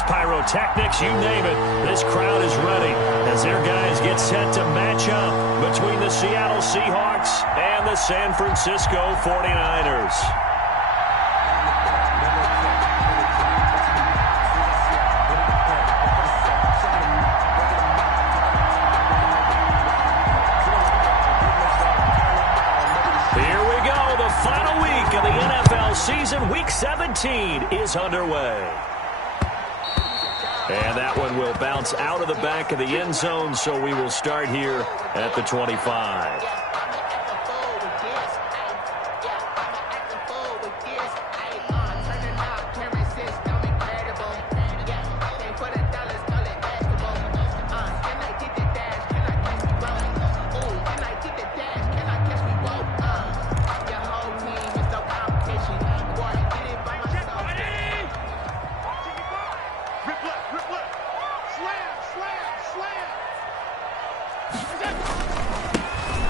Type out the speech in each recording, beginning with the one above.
fireworks, pyrotechnics, you name it. This crowd is ready as their guys get set to match up between the Seattle Seahawks and the San Francisco 49ers. Final week of the NFL season, Week 17, is underway. And that one will bounce out of the back of the end zone, so we will start here at the 25.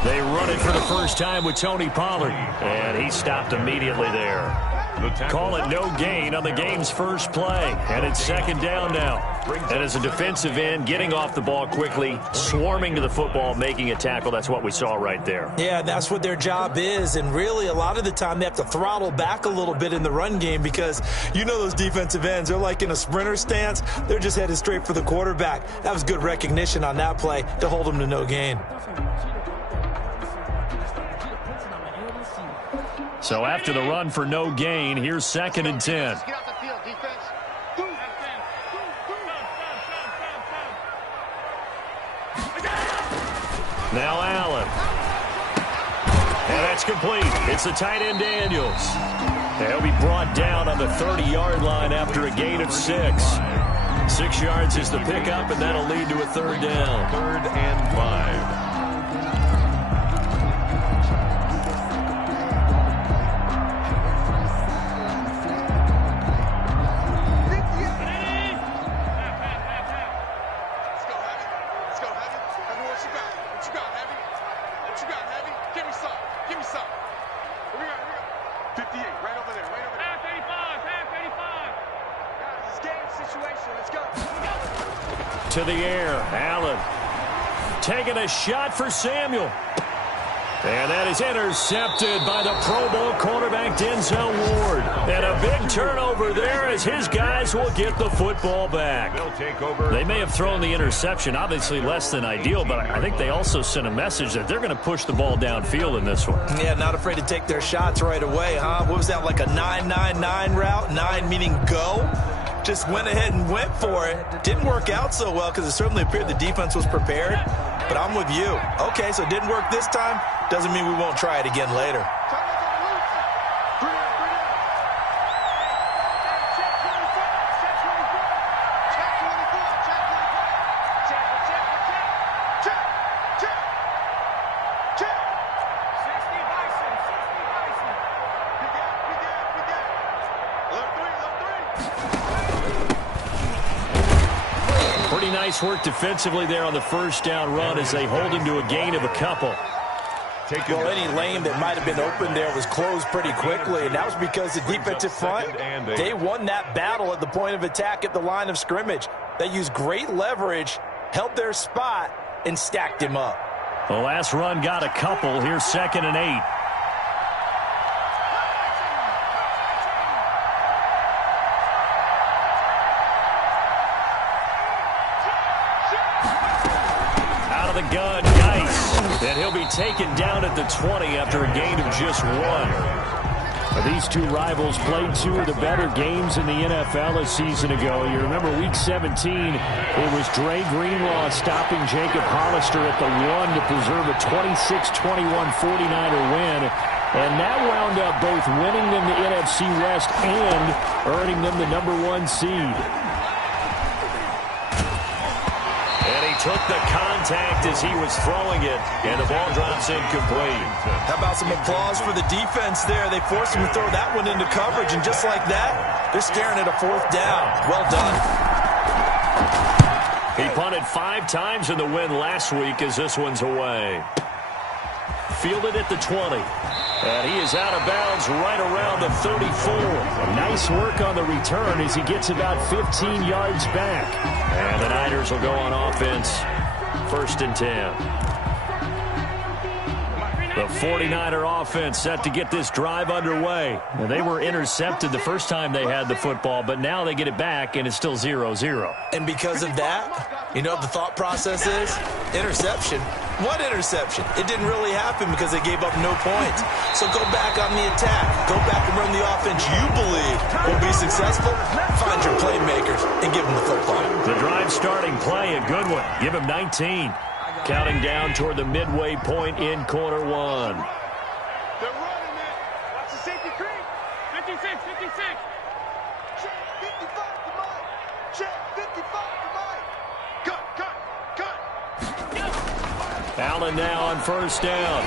They run it for the first time with Tony Pollard, and he stopped immediately there. Call it no gain on the game's first play, and it's second down now. And as a defensive end, getting off the ball quickly, swarming to the football, making a tackle, that's what we saw right there. Yeah, that's what their job is, and really a lot of the time they have to throttle back a little bit in the run game because you know those defensive ends, they're like in a sprinter stance. They're just headed straight for the quarterback. That was good recognition on that play to hold them to no gain. So after the run for no gain, here's second and 10. Now Allen. And that's complete. It's the tight end Daniels. He'll be brought down on the 30-yard line after a gain of 6. 6 yards is the pickup, and that'll lead to a third down. 3rd and 5. To the air, Allen taking a shot for Samuel. And that is intercepted by the Pro Bowl cornerback Denzel Ward. And a big turnover there as his guys will get the football back. They may have thrown the interception, obviously less than ideal, but I think they also sent a message that they're going to push the ball downfield in this one. Yeah, not afraid to take their shots right away, huh? What was that, like a 9-9-9 route? 9 meaning go? Just went ahead and went for it. Didn't work out so well because it certainly appeared the defense was prepared. But I'm with you. Okay, so it didn't work this time. Doesn't mean we won't try it again later. Nice work defensively there on the first down run as they hold him to a gain of a couple. Well, any lane that might have been open there was closed pretty quickly, and that was because the defensive front, they won that battle at the point of attack at the line of scrimmage. They used great leverage, held their spot, and stacked him up. The last run got a couple. Here's 2nd and 8. The gun, nice. And he'll be taken down at the 20 after a gain of just 1. These two rivals played 2 of the better games in the NFL a season ago. You remember Week 17, it was Dre Greenlaw stopping Jacob Hollister at the 1 to preserve a 26-21 49er win. And that wound up both winning them the NFC West and earning them the #1 seed. Took the contact as he was throwing it, and the ball drops incomplete. How about some applause for the defense there? They forced him to throw that one into coverage, and just like that, they're staring at a 4th down. Well done. He punted 5 times in the win last week as this one's away. fielded at the 20. And he is out of bounds right around the 34. Nice work on the return as he gets about 15 yards back. And the Niners will go on offense, 1st and 10. The 49er offense set to get this drive underway. And they were intercepted the first time they had the football, but now they get it back, and it's still 0-0. And because of that, you know what the thought process is? Interception. What interception? It didn't really happen because they gave up no points. So go back on the attack. Go back and run the offense you believe will be successful. Find your playmakers and give them the football. The drive starting play, a good one. Give him 19. Counting down toward the midway point in quarter one. They're running it. Watch the safety creep. 56, 56. Check 55 to Mike. Check 55 to Mike. Cut. Allen now on 1st down.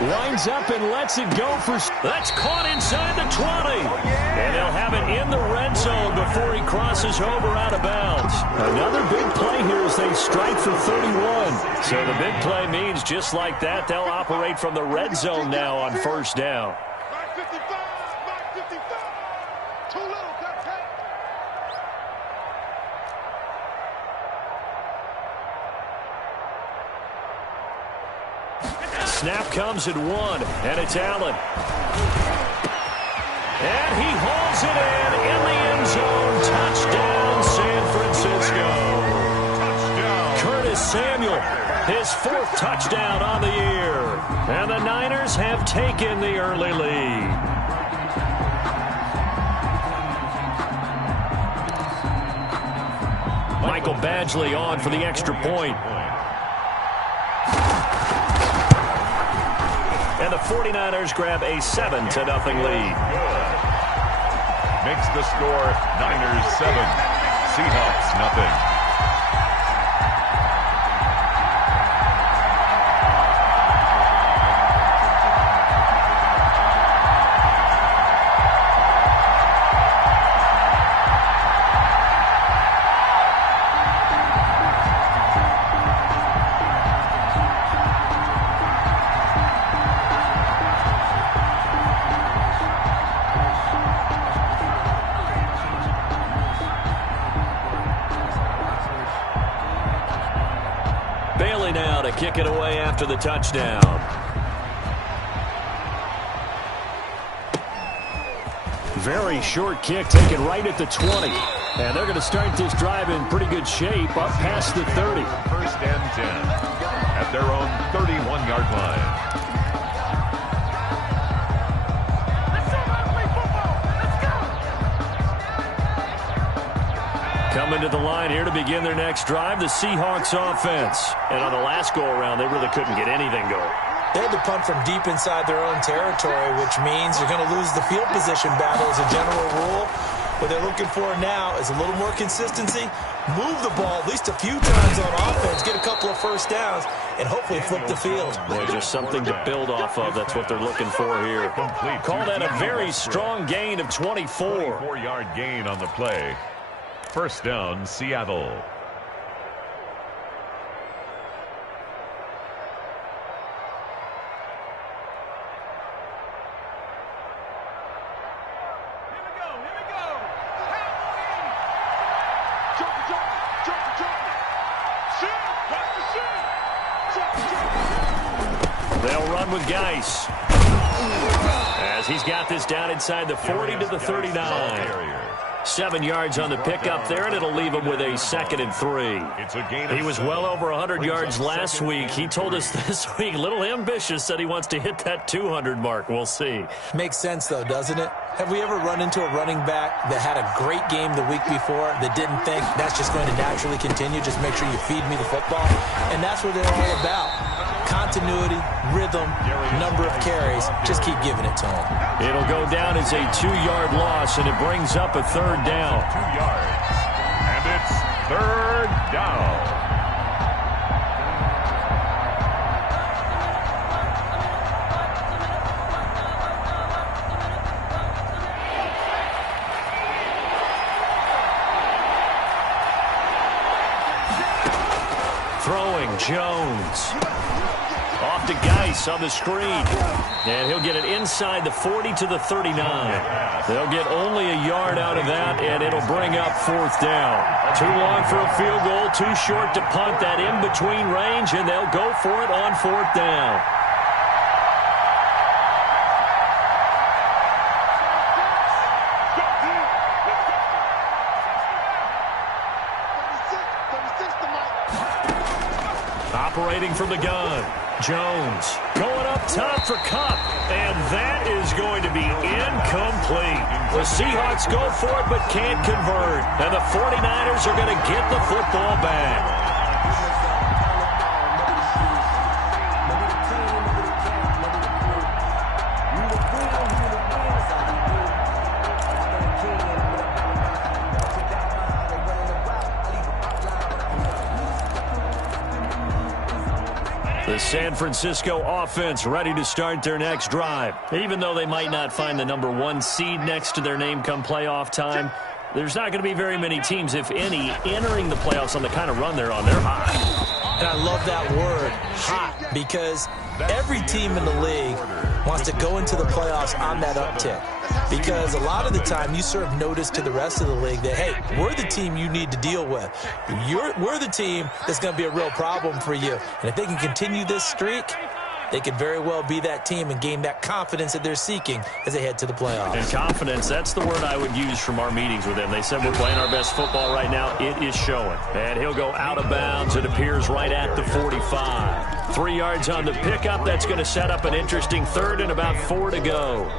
Winds up and lets it go for... That's caught inside the 20. And they'll have it in the red zone before he crosses over out of bounds. Another big play here as they strike for 31. So the big play means just like that, they'll operate from the red zone now on 1st down. Mike 55. Mike 55. Too little, Captain. Snap comes at 1, and it's Allen. And he hauls it in the end zone. Touchdown, San Francisco. Touchdown. Curtis Samuel, his 4th touchdown on the year. And the Niners have taken the early lead. Michael Badgley on for the extra point. And the 49ers grab a 7-0 lead. Makes the score Niners 7, Seahawks nothing. Now to kick it away after the touchdown. Very short kick taken right at the 20. And they're going to start this drive in pretty good shape up past the 30. 1st and 10 at their own 31-yard line. Coming to the line here to begin their next drive, the Seahawks offense. And on the last go-around, they really couldn't get anything going. They had to punt from deep inside their own territory, which means you're going to lose the field position battle as a general rule. What they're looking for now is a little more consistency, move the ball at least a few times on offense, get a couple of 1st downs, and hopefully flip the field. Boy, just something to build off of. That's what they're looking for here. Call that a very strong gain of 24. 24-yard gain on the play. 1st down, Seattle. They'll run with Geis as he's got this down inside the 40 to the 39. 7 yards on the pickup there, and it'll leave him with a 2nd and 3. He was well over 100 yards last week. He told us this week, a little ambitious, said he wants to hit that 200 mark. We'll see. Makes sense, though, doesn't it? Have we ever run into a running back that had a great game the week before that didn't think that's just going to naturally continue? Just make sure you feed me the football. And that's what they're all about. Continuity, rhythm, number of carries. Just keep giving it to them. It'll go down as a 2-yard loss, and it brings up a 3rd down. 2 yards. And it's 3rd down. Throwing Jones. Off to Geis on the screen. And he'll get it inside the 40 to the 39. They'll get only a yard out of that, and it'll bring up 4th down. Too long for a field goal, too short to punt that in-between range, and they'll go for it on 4th down. Operating from the gun, Jones going up top for Kupp, and that is going to be incomplete. The Seahawks go for it but can't convert, and the 49ers are going to get the football back. The San Francisco offense ready to start their next drive. Even though they might not find the number 1 seed next to their name come playoff time, there's not going to be very many teams, if any, entering the playoffs on the kind of run they're on. They're hot. And I love that word, hot, because every team in the league wants to go into the playoffs on that uptick. Because a lot of the time you serve notice to the rest of the league that, hey, we're the team you need to deal with. We're the team that's going to be a real problem for you. And if they can continue this streak, they could very well be that team and gain that confidence that they're seeking as they head to the playoffs. And confidence, that's the word I would use from our meetings with them. They said we're playing our best football right now. It is showing. And he'll go out of bounds. It appears right at the 45. 3 yards on the pickup. That's going to set up an interesting 3rd and about 4 to go.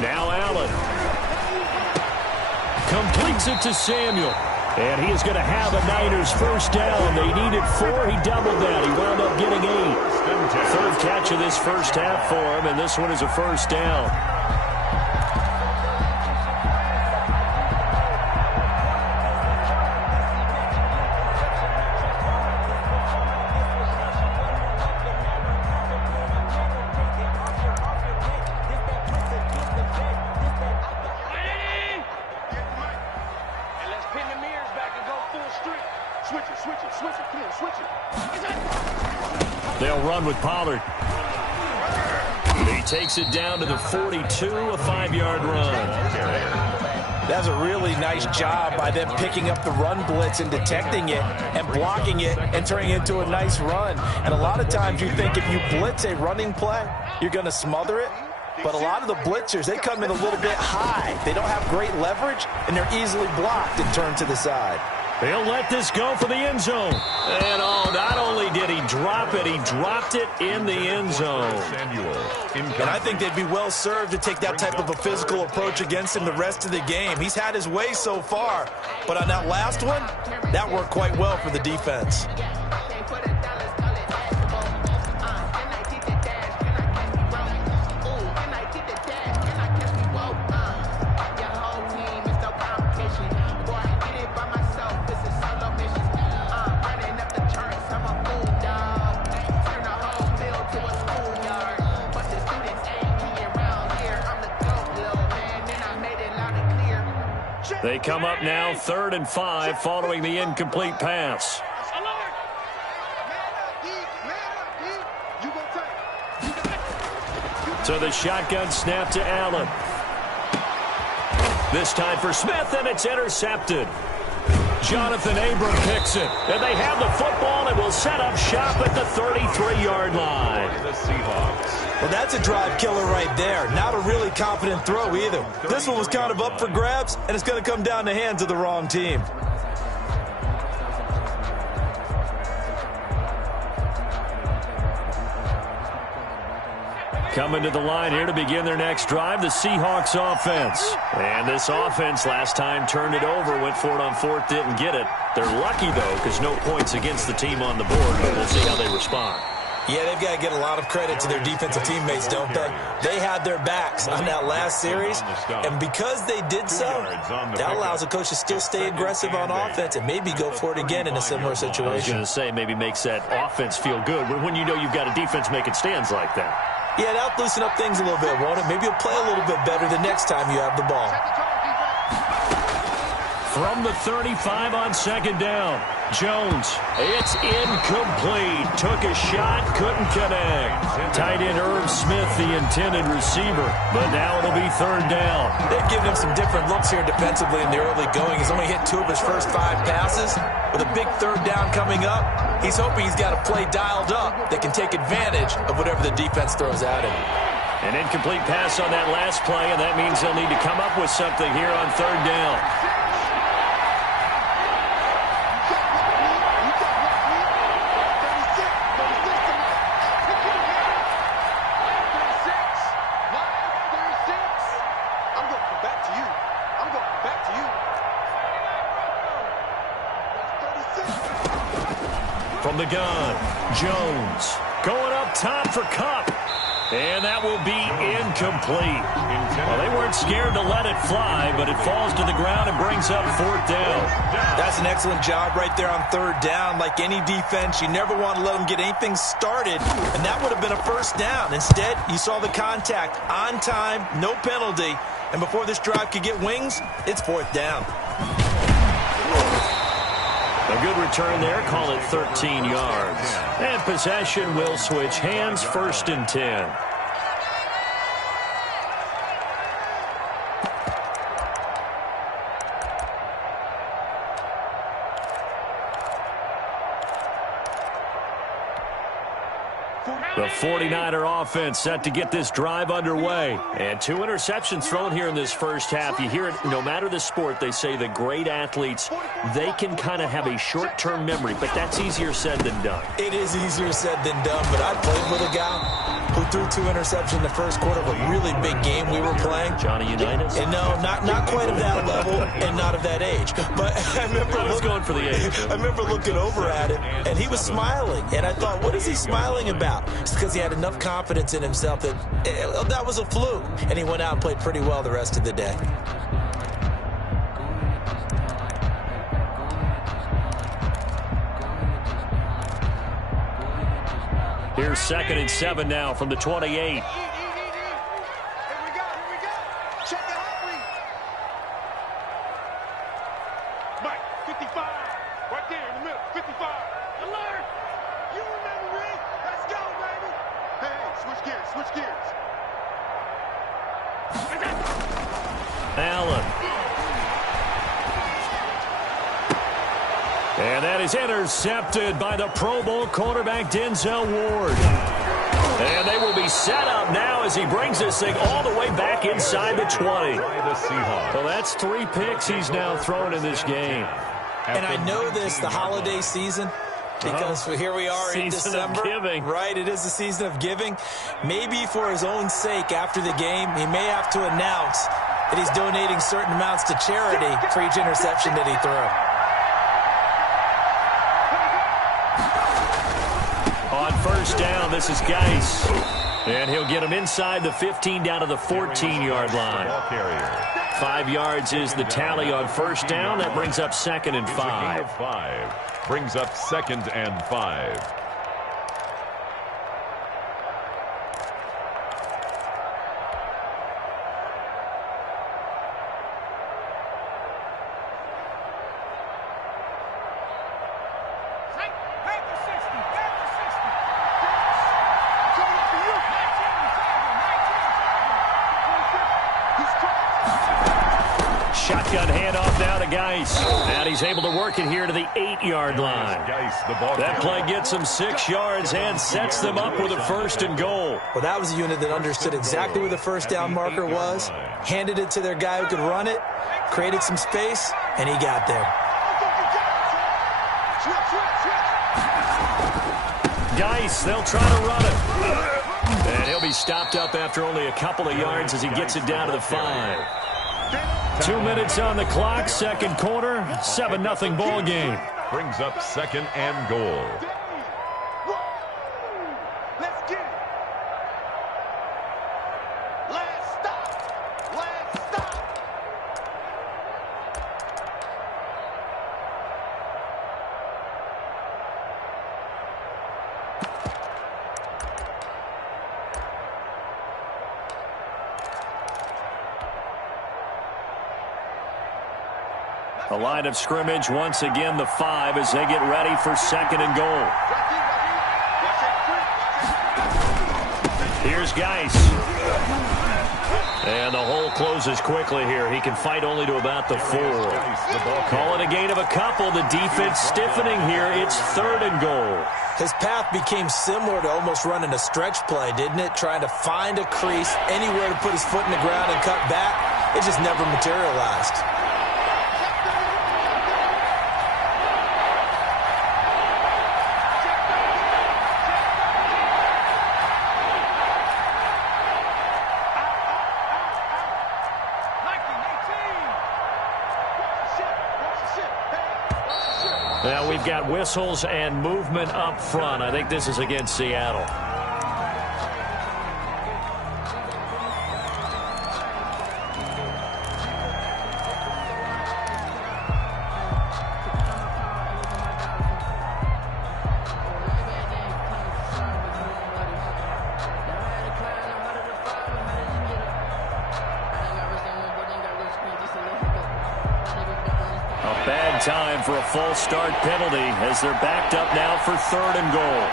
Now Allen completes it to Samuel. And he is going to have a Niners first down. They needed 4. He doubled that. He wound up getting 8. 3rd catch of this first half for him, and this one is a first down. They'll run with Pollard. He takes it down to the 42, a 5-yard run. That's a really nice job by them picking up the run blitz and detecting it and blocking it and turning it into a nice run. And a lot of times you think if you blitz a running play, you're going to smother it. But a lot of the blitzers, they come in a little bit high. They don't have great leverage, and they're easily blocked and turned to the side. He'll let this go for the end zone. And not only did he drop it, he dropped it in the end zone. And I think they'd be well served to take that type of a physical approach against him the rest of the game. He's had his way so far, but on that last one, that worked quite well for the defense. They come up now 3rd and 5 following the incomplete pass. So the shotgun snap to Allen. This time for Smith, and it's intercepted. Jonathan Abram picks it, and they have the football and will set up shop at the 33-yard line. The Seahawks. Well, that's a drive killer right there. Not a really confident throw either. This one was kind of up for grabs, and it's going to come down the hands of the wrong team. Coming to the line here to begin their next drive, the Seahawks offense. And this offense last time turned it over, went for it on 4th, didn't get it. They're lucky, though, because no points against the team on the board, but we'll see how they respond. Yeah, they've got to get a lot of credit to their defensive teammates, don't they? They had their backs on that last series, and because they did so, that allows the coach to still stay aggressive on offense and maybe go for it again in a similar situation. I was going to say maybe makes that offense feel good when you know you've got a defense making stands like that. Yeah, that'll loosen up things a little bit, won't it? Maybe you'll play a little bit better the next time you have the ball. From the 35 on second down, Jones. It's incomplete. Took a shot, couldn't connect. Tight end Irv Smith, the intended receiver. But now it'll be third down. They've given him some different looks here defensively in the early going. He's only hit 2 of his first 5 passes. With a big third down coming up, he's hoping he's got a play dialed up that can take advantage of whatever the defense throws at him. An incomplete pass on that last play, and that means they'll need to come up with something here on third down. From the gun, Jones going up top for Kupp. And that will be incomplete. Well, they weren't scared to let it fly, but it falls to the ground and brings up fourth down. That's an excellent job right there on third down. Like any defense, you never want to let them get anything started, and that would have been a first down. Instead, you saw the contact on time, no penalty, and before this drive could get wings, it's fourth down. A good return there. Call it 13 yards. And possession will switch hands, 1st and 10. The 49er offense set to get this drive underway. And 2 interceptions thrown here in this first half. You hear it, no matter the sport, they say the great athletes, they can kind of have a short-term memory, but that's easier said than done. It is easier said than done, but I played with a guy who threw 2 interceptions in the first quarter of a really big game we were playing. Johnny Unitas? And no, not quite of that level and not of that age. But I remember going for the age. I remember looking over at him, and he was smiling. And I thought, what is he smiling about? It's because he had enough confidence in himself that was a fluke. And he went out and played pretty well the rest of the day. Here's 2nd and 7 now from the 28. Here we go. Check the hot read. Mike, 55. Right there in the middle. 55. Alert. You remember me. Let's go, baby. Hey, switch gears. Switch gears. Allen. And that is intercepted by the Pro Bowl quarterback Denzel Ward. And they will be set up now as he brings this thing all the way back inside the 20. Well, that's 3 picks he's now thrown in this game. And I know this, the holiday season, because here we are in December. Season of giving. Right, it is the season of giving. Maybe for his own sake after the game, he may have to announce that he's donating certain amounts to charity for each interception that he threw. On first down, this is Geis. And he'll get him inside the 15 down to the 14-yard line. 5 yards is the tally on first down. That brings up 2nd and 5. Brings up 2nd and 5. Shotgun handoff now to Geis. And he's able to work it here to the 8-yard line. That play gets him 6 yards and sets them up with a 1st and goal. Well, that was a unit that understood exactly where the first down marker was, handed it to their guy who could run it, created some space, and he got there. Geis, they'll try to run it. And he'll be stopped up after only a couple of yards as he gets it down to the 5. 2 minutes on the clock, 2nd quarter, 7-0 ball game. Brings up 2nd and goal. The line of scrimmage, once again, the 5 as they get ready for 2nd and goal. Here's Geis. And the hole closes quickly here. He can fight only to about the 4. Call it a gain of a couple. The defense stiffening here. It's 3rd and goal. His path became similar to almost running a stretch play, didn't it? Trying to find a crease, anywhere to put his foot in the ground and cut back. It just never materialized. Now we've got whistles and movement up front. I think this is against Seattle. Bad time for a false start penalty as they're backed up now for 3rd and goal.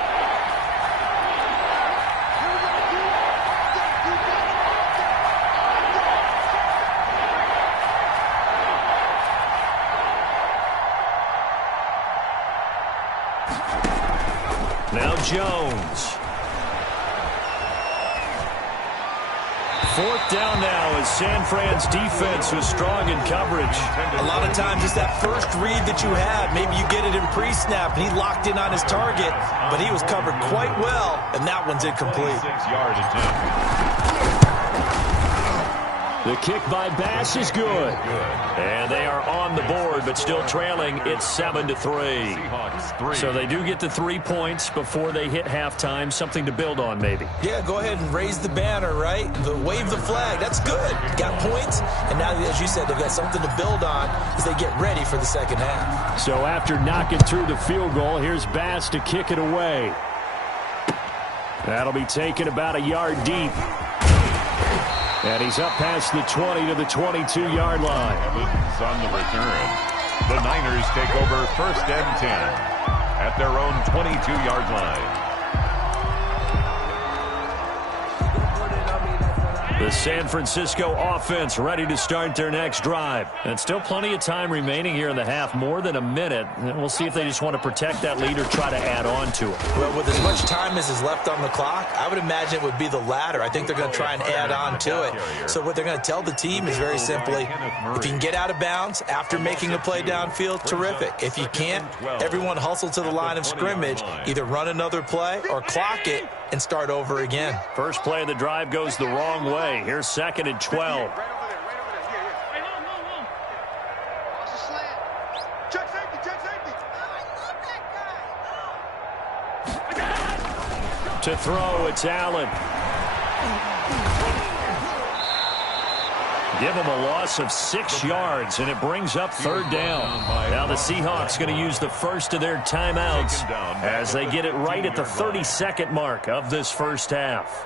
Now Jones. 4th down now as San Fran's defense was strong in coverage. A lot of times it's that first read that you have. Maybe you get it in pre-snap, and he locked in on his target, but he was covered quite well, and that one's incomplete. 6-yard attempt. The kick by Bass is good. And they are on the board, but still trailing. It's 7-3. So they do get the 3 points before they hit halftime. Something to build on, maybe. Yeah, go ahead and raise the banner, right? Wave the flag. That's good. Got points, and now, as you said, they've got something to build on as they get ready for the second half. So after knocking through the field goal, here's Bass to kick it away. That'll be taken about a yard deep. And he's up past the 20 to the 22-yard line. Evans on the return. The Niners take over 1st and 10 at their own 22-yard line. The San Francisco offense ready to start their next drive. And still plenty of time remaining here in the half, more than a minute. And we'll see if they just want to protect that lead or try to add on to it. Well, with as much time as is left on the clock, I would imagine it would be the latter. I think they're going to try and add on to it. So what they're going to tell the team is very simply, if you can get out of bounds after making a play downfield, terrific. If you can't, everyone hustle to the line of scrimmage, either run another play or clock it and start over again. First play of the drive goes the wrong way. Here's 2nd and 12. Right over there. Hey, hold. Watch the slant. Check safety. I love that guy. To throw, it's Allen. Give him a loss of 6 yards, and it brings up 3rd down. Now the Seahawks going to use the first of their timeouts as they get it right at the 32nd mark of this first half.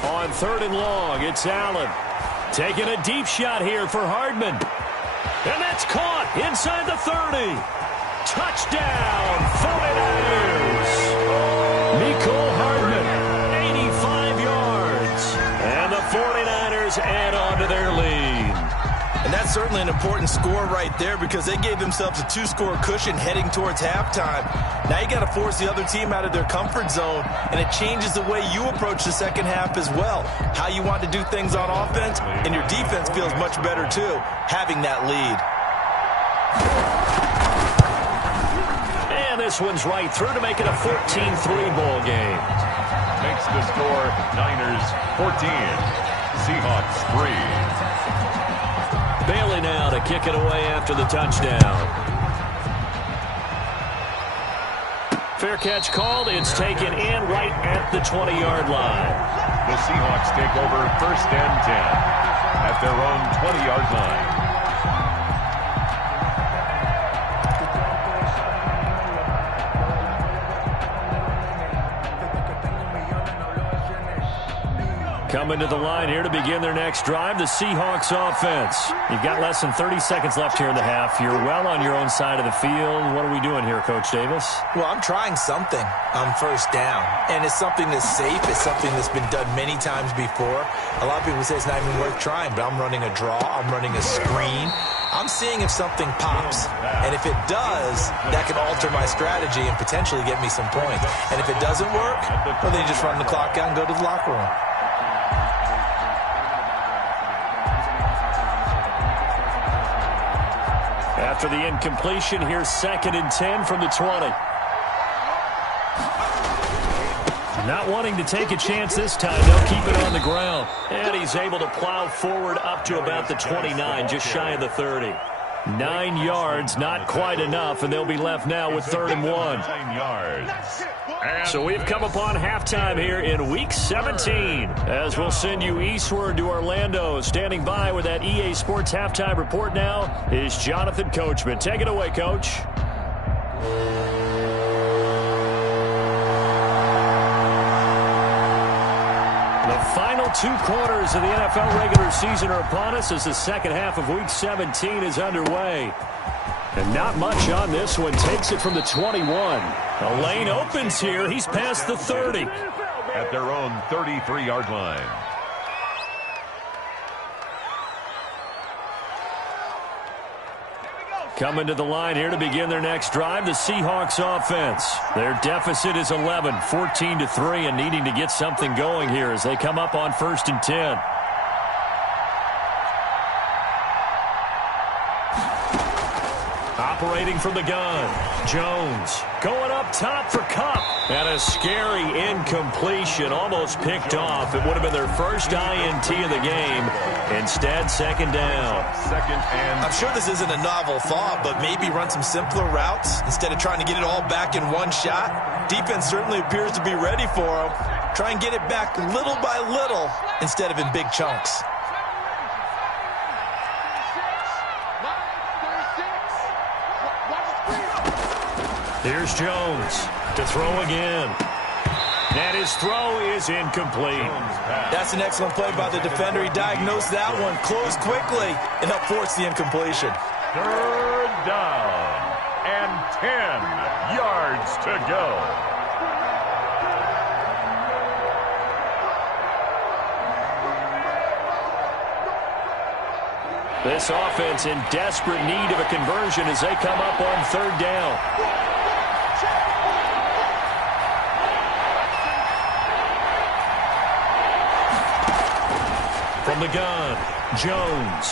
On 3rd and long, it's Allen. Taking a deep shot here for Hardman. And that's caught inside the 30. Touchdown, 49ers. Nicole Hardman, 85 yards. And the 49ers add on to their lead. And that's certainly an important score right there because they gave themselves a 2-score cushion heading towards halftime. Now you got to force the other team out of their comfort zone, and it changes the way you approach the second half as well. How you want to do things on offense, and your defense feels much better too, having that lead. And this one's right through to make it a 14-3 ball game. makes the score Niners 14, Seahawks 3. Bailey now to kick it away after the touchdown. Fair catch called. It's taken in right at the 20-yard line. The Seahawks take over 1st and 10 at their own 20-yard line. Coming to the line here to begin their next drive, the Seahawks offense. You've got less than 30 seconds left here in the half. You're well on your own side of the field. What are we doing here, Coach Davis? Well, I'm trying something on 1st down, and it's something that's safe. It's something that's been done many times before. A lot of people say it's not even worth trying, but I'm running a draw. I'm running a screen. I'm seeing if something pops, and if it does, that can alter my strategy and potentially get me some points. And if it doesn't work, well, then you just run the clock out and go to the locker room. After the incompletion, here's 2nd and 10 from the 20. Not wanting to take a chance this time. They'll keep it on the ground. And he's able to plow forward up to about the 29, just shy of the 30. 9 yards, not quite enough, and they'll be left now with 3rd and 1. 9 yards. So we've come upon halftime here in Week 17, as we'll send you eastward to Orlando. Standing by with that EA Sports halftime report now is Jonathan Coachman. Take it away, Coach. The final 2 quarters of the NFL regular season are upon us as the second half of Week 17 is underway. And not much on this one. Takes it from the 21. The lane opens here. He's past the 30. At their own 33-yard line. Coming to the line here to begin their next drive, the Seahawks offense. Their deficit is 11, 14-3, and needing to get something going here as they come up on 1st and 10. Operating from the gun, Jones going up top for Kupp. And a scary incompletion, almost picked off. It would have been their first INT of the game. Instead, 2nd down. I'm sure this isn't a novel thought, but maybe run some simpler routes instead of trying to get it all back in one shot. Defense certainly appears to be ready for them. Try and get it back little by little instead of in big chunks. Here's Jones to throw again. And his throw is incomplete. That's an excellent play by the defender. He diagnosed that one, closed quickly, and helped force the incompletion. 3rd down and 10 yards to go. This offense in desperate need of a conversion as they come up on 3rd down. From the gun, Jones.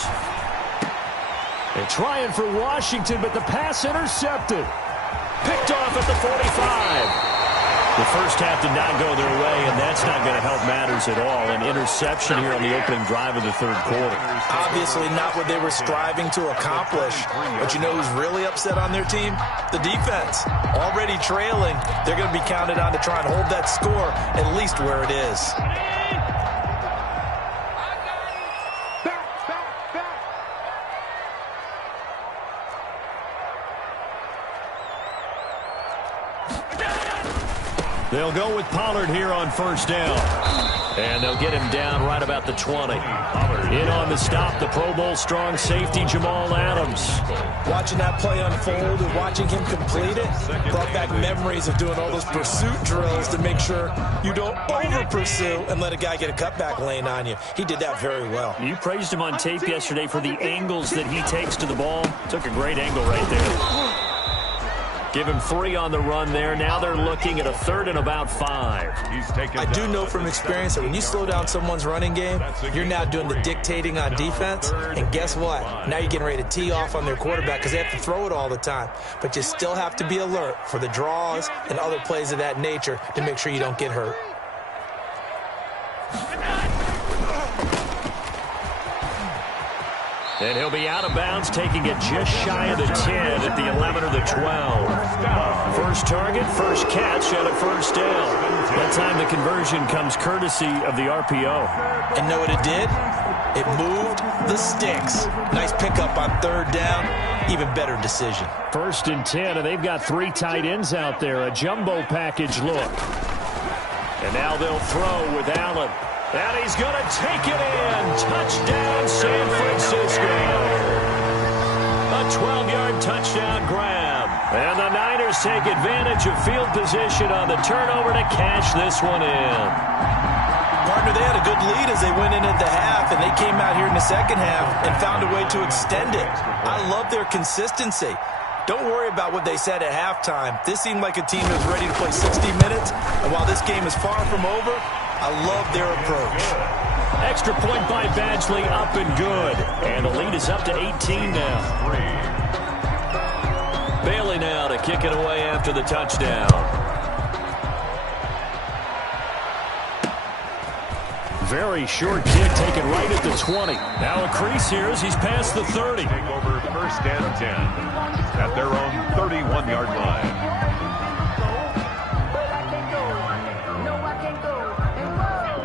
They're trying for Washington, but the pass intercepted. Picked off at the 45. The first half did not go their way, and that's not going to help matters at all. An interception here on the opening drive of the 3rd quarter. Obviously not what they were striving to accomplish. But you know who's really upset on their team? The defense. Already trailing. They're going to be counted on to try and hold that score at least where it is. They'll go with Pollard here on 1st down. And they'll get him down right about the 20. In on the stop, the Pro Bowl strong safety, Jamal Adams. Watching that play unfold and watching him complete it brought back memories of doing all those pursuit drills to make sure you don't over-pursue and let a guy get a cutback lane on you. He did that very well. You praised him on tape yesterday for the angles that he takes to the ball. Took a great angle right there. Give him 3 on the run there. Now they're looking at a 3rd and about 5. I do know from experience that when you slow down someone's running game, you're now doing the dictating on defense. And guess what? Now you're getting ready to tee off on their quarterback because they have to throw it all the time. But you still have to be alert for the draws and other plays of that nature to make sure you don't get hurt. And he'll be out of bounds, taking it just shy of the 10 at the 11 or the 12. First target, first catch, and a first down. That time the conversion comes courtesy of the RPO. And know what it did? It moved the sticks. Nice pickup on third down. Even better decision. First and 10, and they've got 3 tight ends out there. A jumbo package look. And now they'll throw with Allen. And he's going to take it in. Touchdown, San Francisco. A 12-yard touchdown grab. And the Niners take advantage of field position on the turnover to cash this one in. Partner, they had a good lead as they went in at the half, and they came out here in the second half and found a way to extend it. I love their consistency. Don't worry about what they said at halftime. This seemed like a team that was ready to play 60 minutes, and while this game is far from over, I love their approach. Extra point by Badgley, up and good. And the lead is up to 18 now. Bailey now to kick it away after the touchdown. Very short kick, taken right at the 20. Now a crease here as he's past the 30. Take over first and 10 at their own 31-yard line.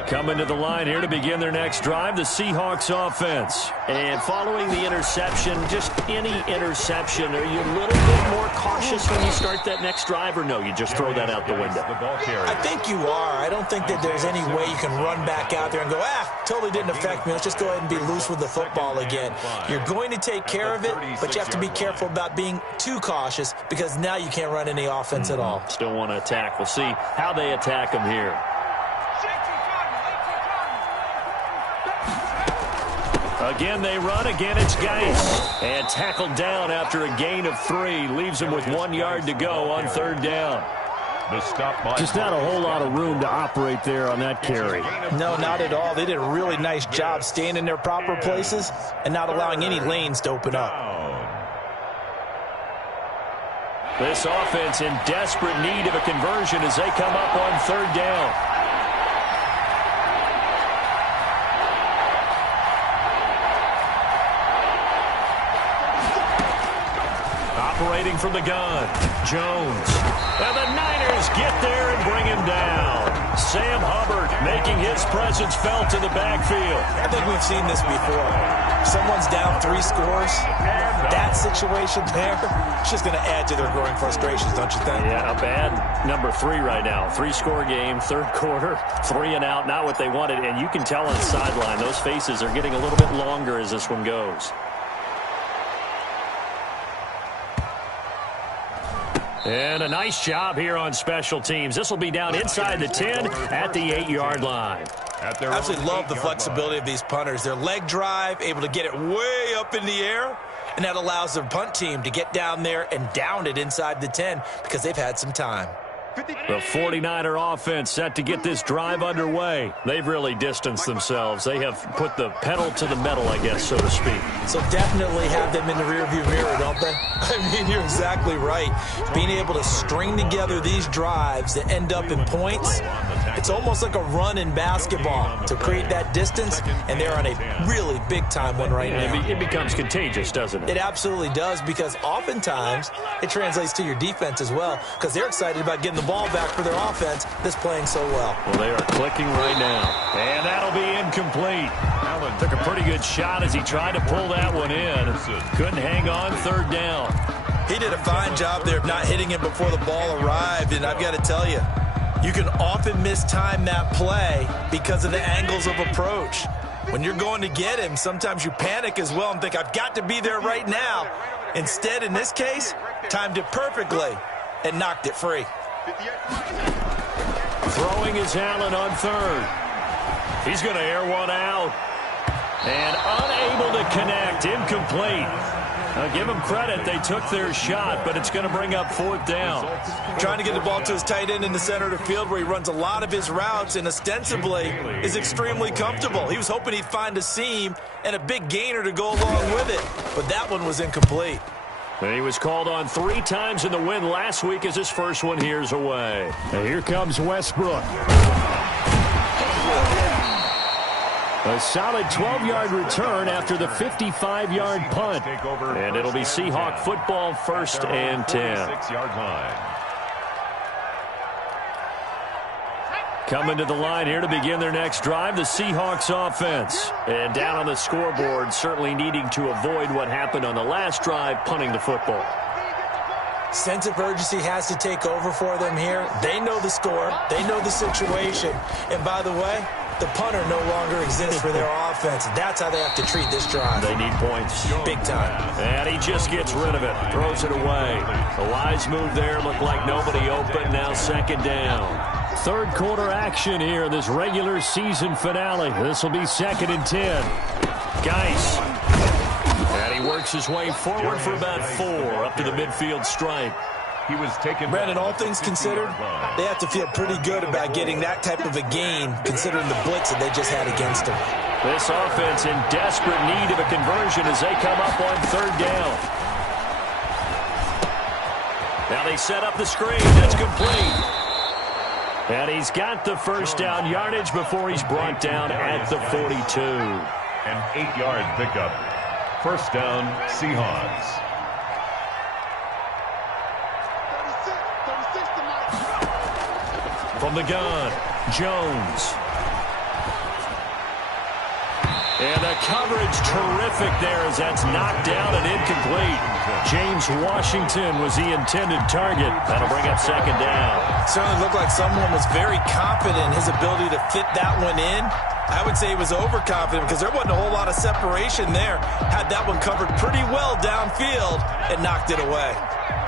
Coming to the line here to begin their next drive, the Seahawks offense. And following the interception, just any interception, are you a little bit more cautious when you start that next drive, or no, you just throw that out the window? I think you are. I don't think that there's any way you can run back out there and go, totally didn't affect me. Let's just go ahead and be loose with the football again. You're going to take care of it, but you have to be careful about being too cautious because now you can't run any offense at all. Still want to attack. We'll see how they attack them here. Again, they run. Again, it's Geis. And tackled down after a gain of 3. Leaves him with 1 yard to go on third down. Just not a whole lot of room to operate there on that carry. No, not at all. They did a really nice job staying in their proper places and not allowing any lanes to open up. This offense in desperate need of a conversion as they come up on third down. Operating from the gun, Jones. And the Niners get there and bring him down. Sam Hubbard making his presence felt in the backfield. I think we've seen this before. Someone's down 3 scores. That situation there, it's just going to add to their growing frustrations, don't you think? Yeah, a bad number 3 right now. 3-score game, third quarter, 3 and out, not what they wanted. And you can tell on the sideline, those faces are getting a little bit longer as this one goes. And a nice job here on special teams. This will be down inside the 10 at the 8-yard line. I absolutely love the flexibility of these punters. Their leg drive, able to get it way up in the air, and that allows their punt team to get down there and down it inside the 10 because they've had some time. The 49er offense set to get this drive underway. They've really distanced themselves. They have put the pedal to the metal, I guess, so to speak. So definitely have them in the rearview mirror, don't they? I mean, you're exactly right. Being able to string together these drives that end up in points, it's almost like a run in basketball to create that distance, and they're on a really big-time one right now. It becomes contagious, doesn't it? It absolutely does, because oftentimes it translates to your defense as well, because they're excited about getting the ball back for their offense that's playing so well. Well, they are clicking right now. And that'll be incomplete. Allen took a pretty good shot as he tried to pull that one in. Couldn't hang on third down. He did a fine job there of not hitting him before the ball arrived, and I've got to tell you, you can often mistime that play because of the angles of approach. When you're going to get him, sometimes you panic as well and think, I've got to be there right now. Instead, in this case, timed it perfectly and knocked it free. Throwing is Allen on third. He's going to air one out. And unable to connect. Incomplete. Now, give them credit. They took their shot, but it's going to bring up fourth down. Trying to get the ball to his tight end in the center of the field where he runs a lot of his routes and ostensibly is extremely comfortable. He was hoping he'd find a seam and a big gainer to go along with it, but that one was incomplete. And he was called on 3 times in the win last week as his first one here's away. And here comes Westbrook. A solid 12-yard return after the 55-yard punt. And it'll be Seahawk football, 1st and 10. 6-yard line. Coming to the line here to begin their next drive, the Seahawks offense. And down on the scoreboard, certainly needing to avoid what happened on the last drive, punting the football. Sense of urgency has to take over for them here. They know the score. They know the situation. And by the way, the punter no longer exists for their offense. That's how they have to treat this drive. They need points. Big time. And he just gets rid of it. Throws it away. A wise move there. Looked like nobody open. Now 2nd down. Third quarter action here in this regular season finale. This will be 2nd and 10. Geis. And he works his way forward for about 4 up to the midfield stripe. He was taken. Brandon, all things considered, they have to feel pretty good about getting that type of a gain, considering the blitz that they just had against them. This offense in desperate need of a conversion as they come up on 3rd down. Now they set up the screen. That's complete. And he's got the 1st down yardage before he's brought down at the 42. An 8-yard pickup. 1st down, Seahawks. From the gun, Jones. And the coverage terrific there as that's knocked down and incomplete. James Washington was the intended target. That'll bring up 2nd down. Certainly looked like someone was very confident in his ability to fit that one in. I would say he was overconfident because there wasn't a whole lot of separation there. Had that one covered pretty well downfield and knocked it away.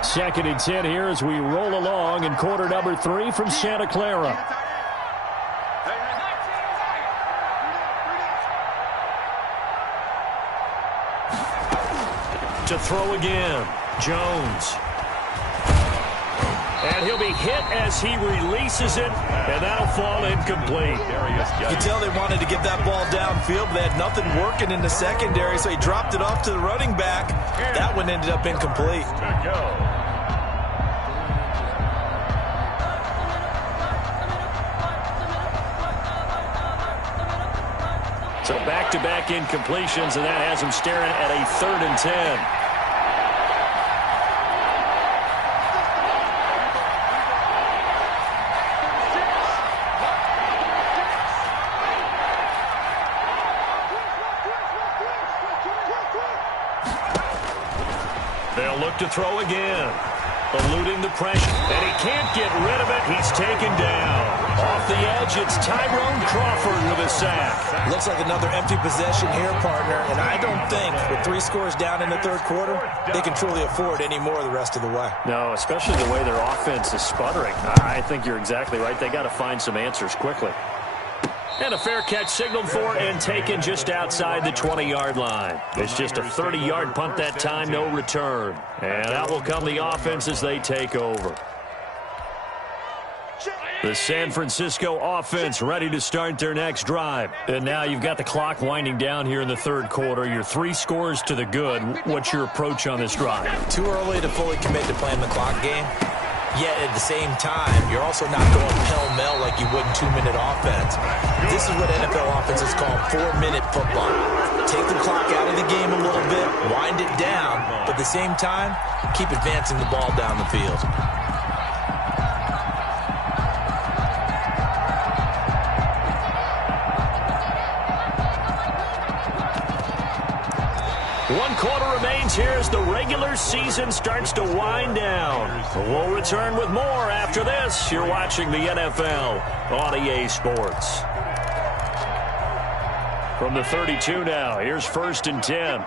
2nd and 10 here as we roll along in quarter number 3 from Santa Clara. To throw again, Jones. And he'll be hit as he releases it, and that'll fall incomplete. You can tell they wanted to get that ball downfield, but they had nothing working in the secondary, so he dropped it off to the running back. That one ended up incomplete. So back-to-back incompletions, and that has him staring at a 3rd and 10. They'll look to throw again. Eluding the pressure, and he can't get rid of it. He's taken down. Off the edge, it's Tyrone Crawford with a sack. Looks like another empty possession here, partner, and I don't think with 3 scores down in the 3rd quarter, they can truly afford any more the rest of the way. No, especially the way their offense is sputtering. I think you're exactly right. They got to find some answers quickly. And a fair catch signaled for and taken just outside the 20-yard line. It's just a 30-yard punt that time, no return. And out will come the offense as they take over. The San Francisco offense ready to start their next drive. And now you've got the clock winding down here in the 3rd quarter. You're 3 scores to the good. What's your approach on this drive? Too early to fully commit to playing the clock game. Yet at the same time, you're also not going pell-mell like you would in 2-minute offense. This is what NFL offenses call 4-minute football. Take the clock out of the game a little bit, wind it down, but at the same time, keep advancing the ball down the field. One quarter remains here as the regular season starts to wind down. We'll return with more after this. You're watching the NFL on EA Sports. From the 32 now, here's 1st and 10.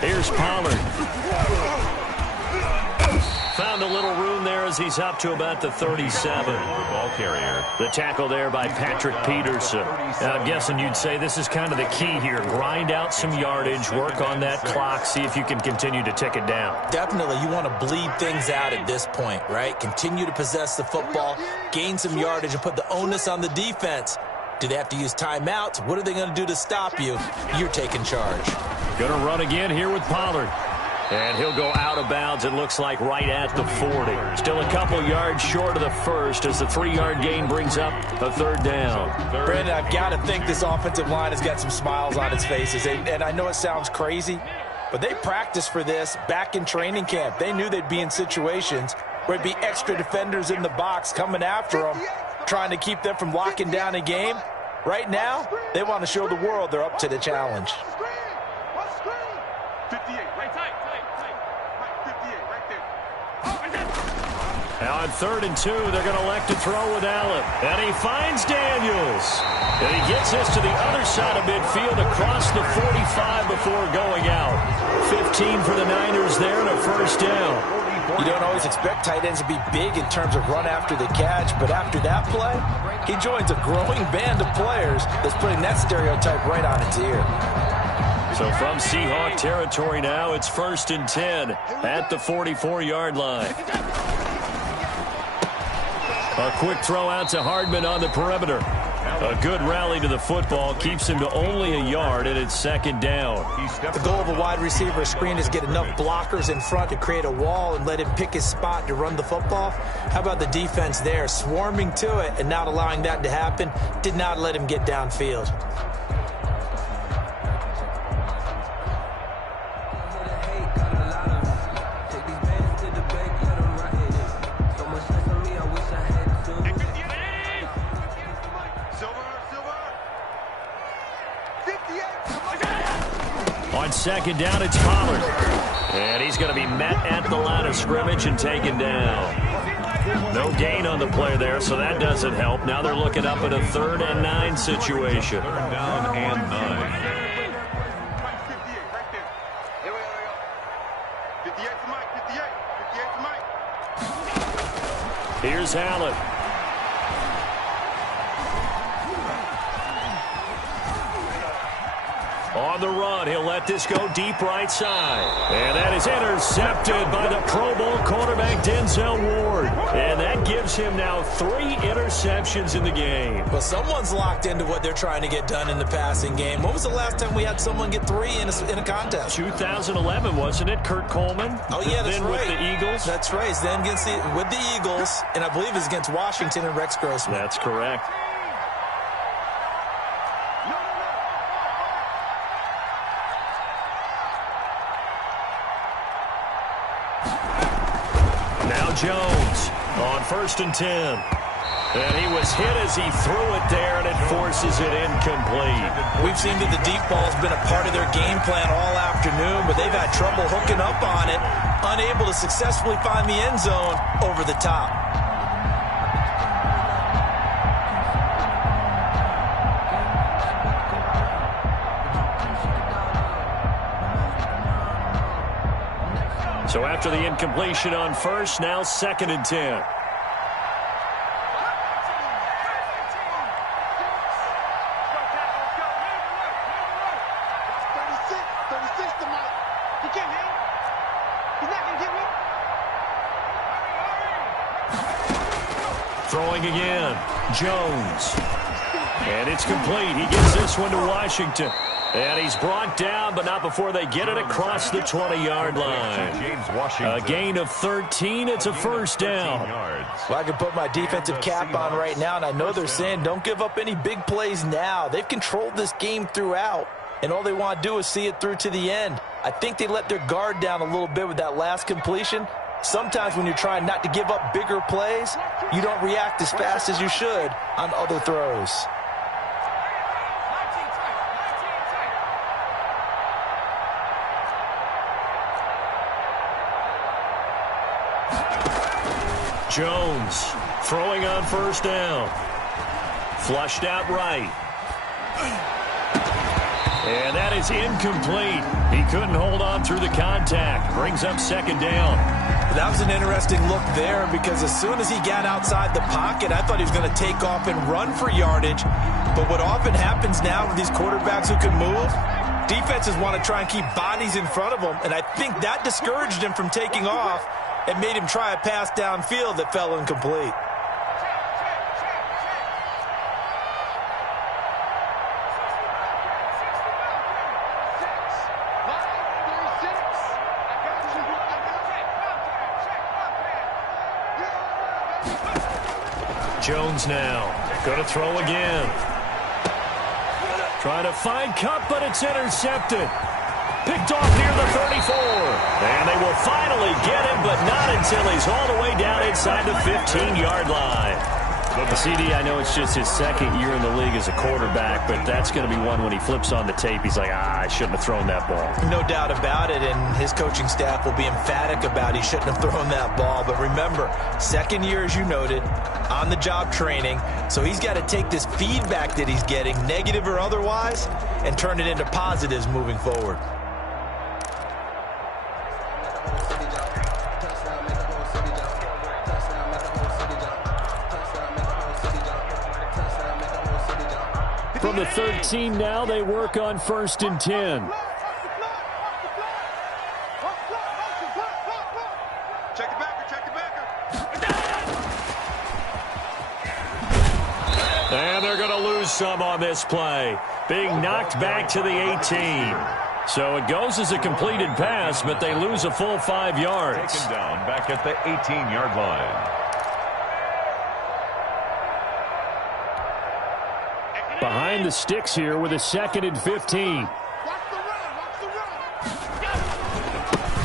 Here's Pollard. Found a little room there as he's up to about the 37. Ball carrier. The tackle there by Patrick Peterson. Now, I'm guessing you'd say this is kind of the key here. Grind out some yardage, work on that clock, see if you can continue to tick it down. Definitely, you want to bleed things out at this point, right? Continue to possess the football, gain some yardage, and put the onus on the defense. Do they have to use timeouts? What are they going to do to stop you? You're taking charge. Going to run again here with Pollard. And he'll go out of bounds, it looks like, right at the 40. Still a couple yards short of the first as the 3-yard gain brings up a third down. Brandon, I've got to think this offensive line has got some smiles on its faces. And I know it sounds crazy, but they practiced for this back in training camp. They knew they'd be in situations where it'd be extra defenders in the box coming after them, trying to keep them from locking down a game. Right now, they want to show the world they're up to the challenge. 58, right tight. Right, 58, right there. Now on 3rd and 2, they're going to elect to throw with Allen. And he finds Daniels. And he gets this to the other side of midfield across the 45 before going out. 15 for the Niners there and a first down. You don't always expect tight ends to be big in terms of run after the catch, but after that play, he joins a growing band of players that's putting that stereotype right on its ear. So from Seahawk territory now, it's 1st and 10 at the 44-yard line. A quick throw out to Hardman on the perimeter. A good rally to the football keeps him to only a yard, and it's 2nd down. The goal of a wide receiver screen is get enough blockers in front to create a wall and let him pick his spot to run the football. How about the defense there, swarming to it and not allowing that to happen? Did not let him get downfield. On 2nd down, it's Pollard. And he's going to be met at the line of scrimmage and taken down. No gain on the play there, so that doesn't help. Now they're looking up at a 3rd and 9 situation. 3rd down and 9. 58, right there. Here we go. 58 to Mike, 58 to Mike. Here's Allen. On the run, he'll let this go deep right side. And that is intercepted by the Pro Bowl quarterback Denzel Ward. And that gives him now 3 interceptions in the game. Well, someone's locked into what they're trying to get done in the passing game. When was the last time we had someone get 3 in a contest? 2011, wasn't it? Kurt Coleman? Oh, yeah, that's then right. With the Eagles? That's right. It's then with the Eagles, and I believe it's against Washington and Rex Grossman. That's correct. Jones on 1st and 10. And he was hit as he threw it there, and it forces it incomplete. We've seen that the deep ball's been a part of their game plan all afternoon, but they've had trouble hooking up on it, unable to successfully find the end zone over the top. So after the incompletion on 1st, now 2nd and 10. Throwing again, Jones. And it's complete. He gets this one to Washington. And he's brought down, but not before they get it across the 20-yard line. James Washington. A gain of 13. It's a first down. Well, I can put my defensive cap on right now, and I know they're saying don't give up any big plays now. They've controlled this game throughout, and all they want to do is see it through to the end. I think they let their guard down a little bit with that last completion. Sometimes when you're trying not to give up bigger plays, you don't react as fast as you should on other throws. Jones throwing on 1st down. Flushed out right. And that is incomplete. He couldn't hold on through the contact. Brings up 2nd down. That was an interesting look there because as soon as he got outside the pocket, I thought he was going to take off and run for yardage. But what often happens now with these quarterbacks who can move, defenses want to try and keep bodies in front of them. And I think that discouraged him from taking off and made him try a pass downfield that fell incomplete. Jones now. Going to throw again. Trying to find Cup, but it's intercepted. Picked off near the 34. And they will finally get him, but not until he's all the way down inside the 15-yard line. The CD, I know it's just his second year in the league as a quarterback, but that's going to be one when he flips on the tape. He's like, I shouldn't have thrown that ball. No doubt about it, and his coaching staff will be emphatic about he shouldn't have thrown that ball. But remember, second year, as you noted, on-the-job training, so he's got to take this feedback that he's getting, negative or otherwise, and turn it into positives moving forward. From the 13 now, they work on 1st and 10. Check the backer, check the backer. And they're going to lose some on this play. Being knocked back to the 18. So it goes as a completed pass, but they lose a full 5 yards. Taken down back at the 18-yard line. Behind the sticks here with a 2nd and 15.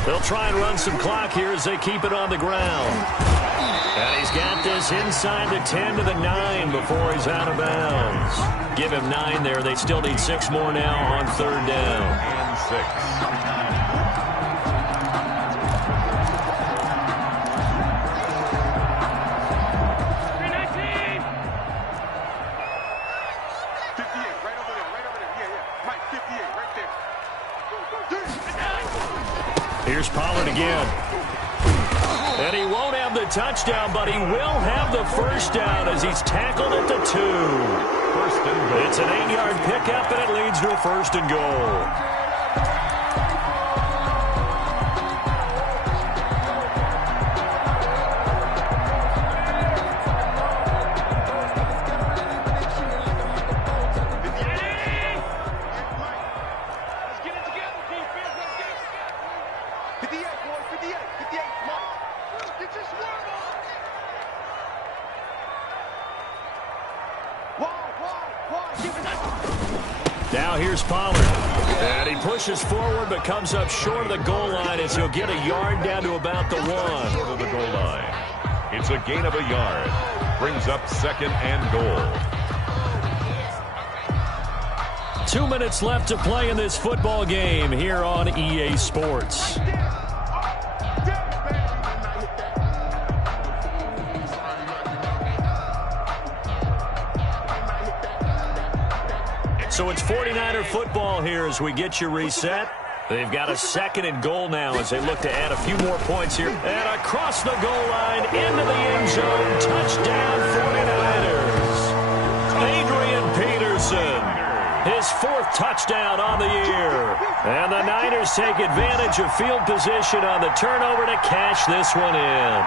They'll try and run some clock here as they keep it on the ground. And he's got this inside the 10 to the 9 before he's out of bounds. Give him 9 there. They still need 6 more now on 3rd down. And 6. Here's Pollard again. And he won't have the touchdown, but he will have the first down as he's tackled at the 2. 1st and goal. It's an 8-yard pickup, and it leads to a 1st and goal. Now here's Pollard. And he pushes forward but comes up short of the goal line as he'll get a yard down to about the 1. Short of the goal line. It's a gain of a yard. Brings up 2nd and goal. 2 minutes left to play in this football game here on EA Sports. So it's 49er football here as we get you reset. They've got a 2nd and goal now as they look to add a few more points here. And across the goal line into the end zone. Touchdown 49ers. Adrian Peterson. His 4th touchdown on the year. And the Niners take advantage of field position on the turnover to cash this one in.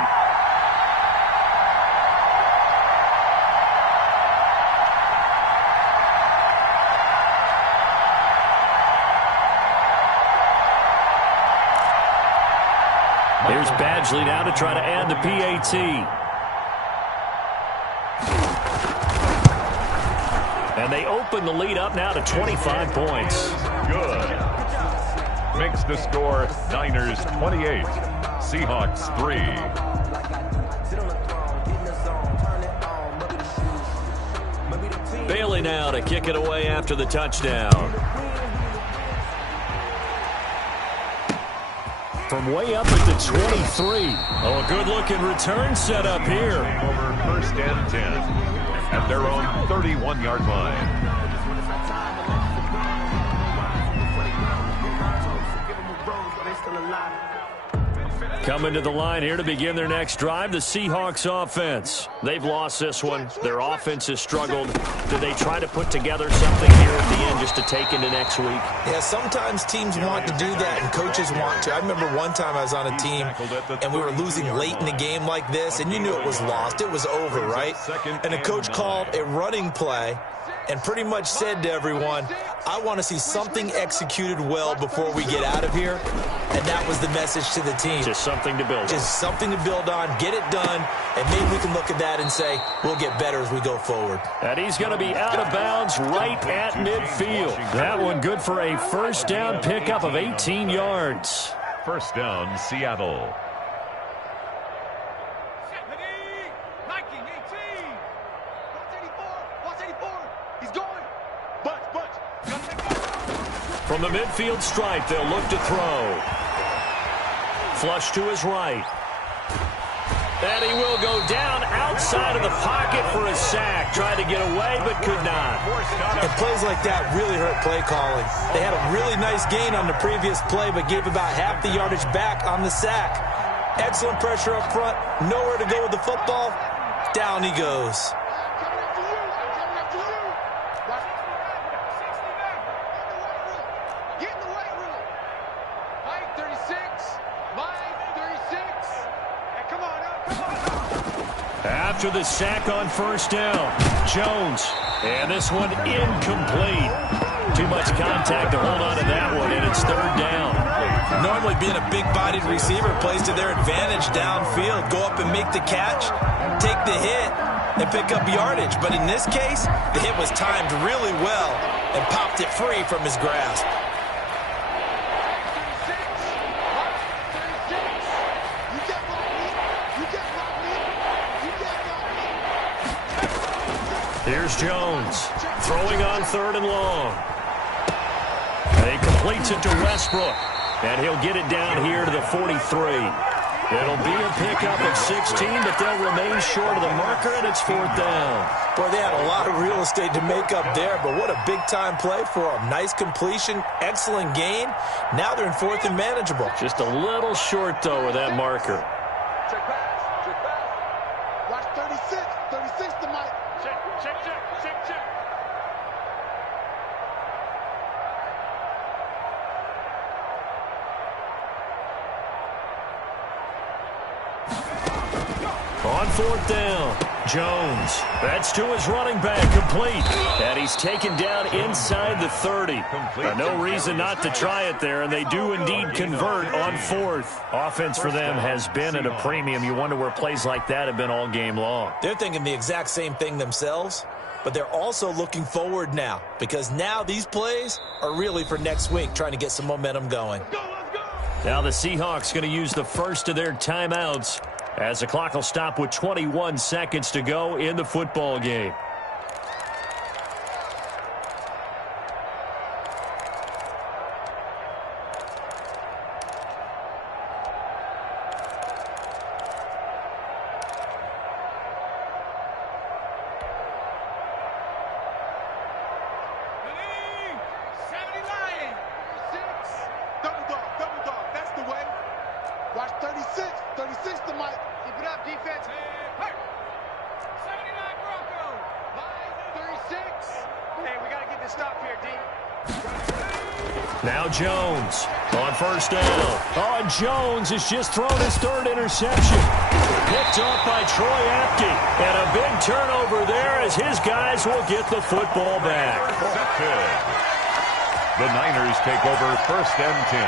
Here's Badgley now to try to add the PAT. And they open the lead up now to 25 points. Good. Makes the score Niners 28, Seahawks 3. Bailey now to kick it away after the touchdown. From way up at the 23. Oh, a good-looking return set up here. Over 1st and 10 at their own 31-yard line. Coming to the line here to begin their next drive, the Seahawks offense. They've lost this one. Their offense has struggled. Do they try to put together something here at the end just to take into next week? Yeah, sometimes teams want to do that and coaches want to. I remember one time I was on a team and we were losing late in the game like this and you knew it was lost. It was over, right? And the coach called a running play and pretty much said to everyone, I want to see something executed well before we get out of here. And that was the message to the team. Just something to build on. Just something to build on, get it done, and maybe we can look at that and say, we'll get better as we go forward. And he's going to be out of bounds right at midfield. That one good for a first down pickup of 18 yards. First down, Seattle. From the midfield stripe, they'll look to throw. Flush to his right. And he will go down outside of the pocket for a sack. Tried to get away, but could not. And plays like that really hurt play calling. They had a really nice gain on the previous play, but gave about half the yardage back on the sack. Excellent pressure up front. Nowhere to go with the football. Down he goes. After the sack on first down, Jones. And this one incomplete. Too much contact to hold on to that one, and it's third down. Normally being a big-bodied receiver plays to their advantage downfield. Go up and make the catch, take the hit, and pick up yardage. But in this case, the hit was timed really well and popped it free from his grasp. Here's Jones, throwing on third and long. And he completes it to Westbrook, and he'll get it down here to the 43. It'll be a pickup of 16, but they'll remain short of the marker, and it's fourth down. Boy, they had a lot of real estate to make up there, but what a big-time play for them. Nice completion, excellent gain. Now they're in fourth and manageable. Just a little short, though, with that marker. Check pass. Watch 36. 36 to Mike. Check. On fourth down, Jones. That's to his running back, complete. And he's taken down inside the 30. No reason not to try it there, and they do indeed convert on fourth. Offense for them has been at a premium. You wonder where plays like that have been all game long. They're thinking the exact same thing themselves, but they're also looking forward now, because now these plays are really for next week, trying to get some momentum going. Now the Seahawks going to use the first of their timeouts, as the clock will stop with 21 seconds to go in the football game. Watch 36. 36 to Mike. Keep it up, defense. Hurt. 79 Broncos. Line 36. Hey, we got to get this stop here, D. Now Jones on first down. Oh, and Jones has just thrown his third interception. Picked off by Troy Apke. And a big turnover there as his guys will get the football back. The Niners take over first and 10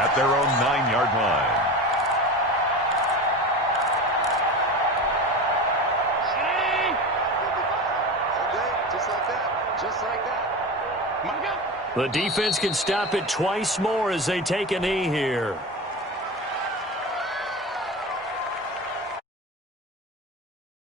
at their own 9-yard line. The defense can stop it twice more as they take a knee here.